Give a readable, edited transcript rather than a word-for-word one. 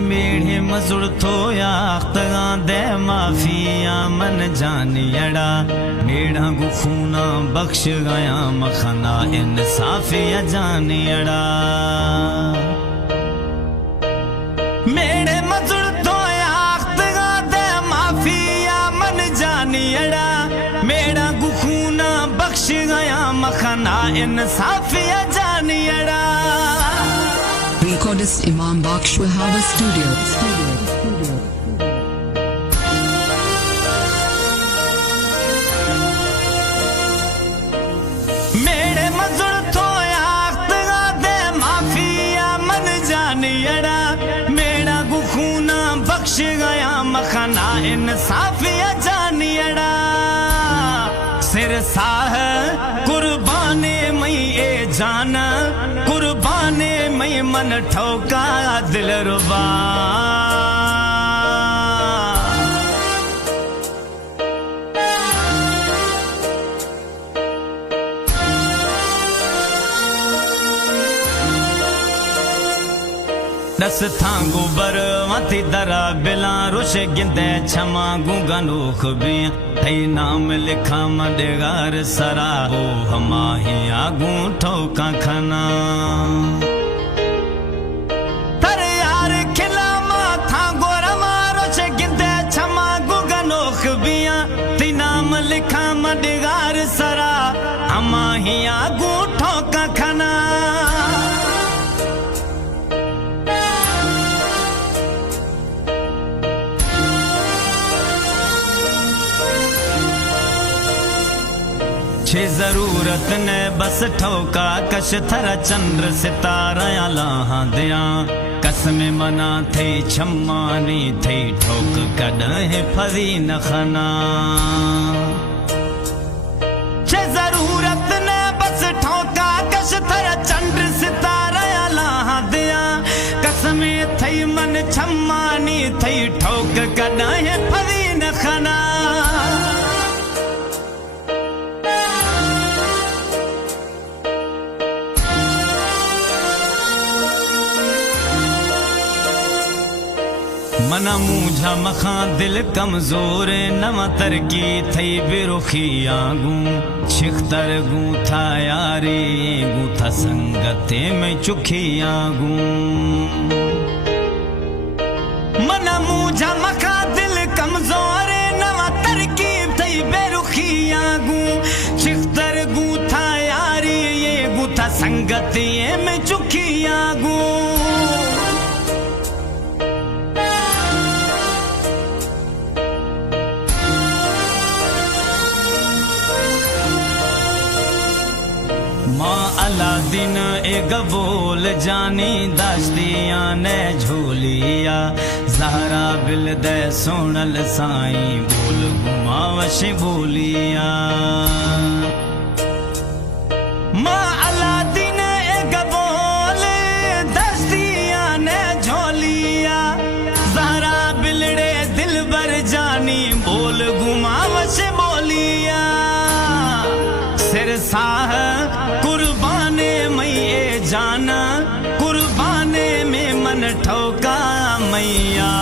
मेढ़े मजुड़ थोया अख्तगा दे माफिया मन जानियड़ा मेढ़ा गुखूना बख्श गया मखना इंसाफिया जानियड़ा मेढ़े मजुड़ थोया अख्तगा दे माफिया मन जानियड़ा मेढ़ा गुखूना बख्श गया मखना इंसाफिया जानियड़ा। Recordist Imam Baksh Wahaba Studio. मेरे मजुड़ थोया अख्तगा दे माफिया मन जानियड़ा मेरा गुखूना बख्श गया मखना इंसाफिया जानियड़ा सिर साह कुर्बाने मई ए जाना कुर्बाने मई मन ठोका दिल रुबा दस थांगू बर मती दरा बिला रुश गिंदे छमा गुंगा नोख बिया थई नाम लिखा मडेगार सरा ओ हमा ही आगू ठोका खना तर यार खिला मा थांगो रमा रुश गिंदे छमा गुंगा नोख बिया थई नाम लिखा मडेगार सरा हमा ही आगू ठोका खना छे जरूरत ने बस ठोका कश थर चंद्र सितारा लाहा दिया कसम मना थे छम्मानी थे ठोक कदे फरी न खना छे जरूरत ने बस ठोका कश थर चंद्र सितारा लाहा दिया कसम थई मन छम्मानी थई ठोक कदे फरी न खना मना मूझा मखा दिल कमजोर नवा तरकी थई बेरुखी आगू छिख्तर गू था यारी गू था संगते में चुखी आगू मना मूझा मखा दिल कमजोर नवा तरकी थई बेरुखी आगू छिख्तर गू था यारी ये गू था संगते में चुखी आगू माँ अलादीन एक बोल जानी दाश्तिया ने झोलिया ज़हरा बिल दे सोनल साईं बोल घुमावश बोलिया माँ अलादीन एक बोल दाश्तिया ने झोलिया ज़हरा बिलड़े दिल बर जानी बोल घुमावश बोलिया सिर साह कुर्बाने मई ए जाना कुर्बाने में मन ठोका मैया।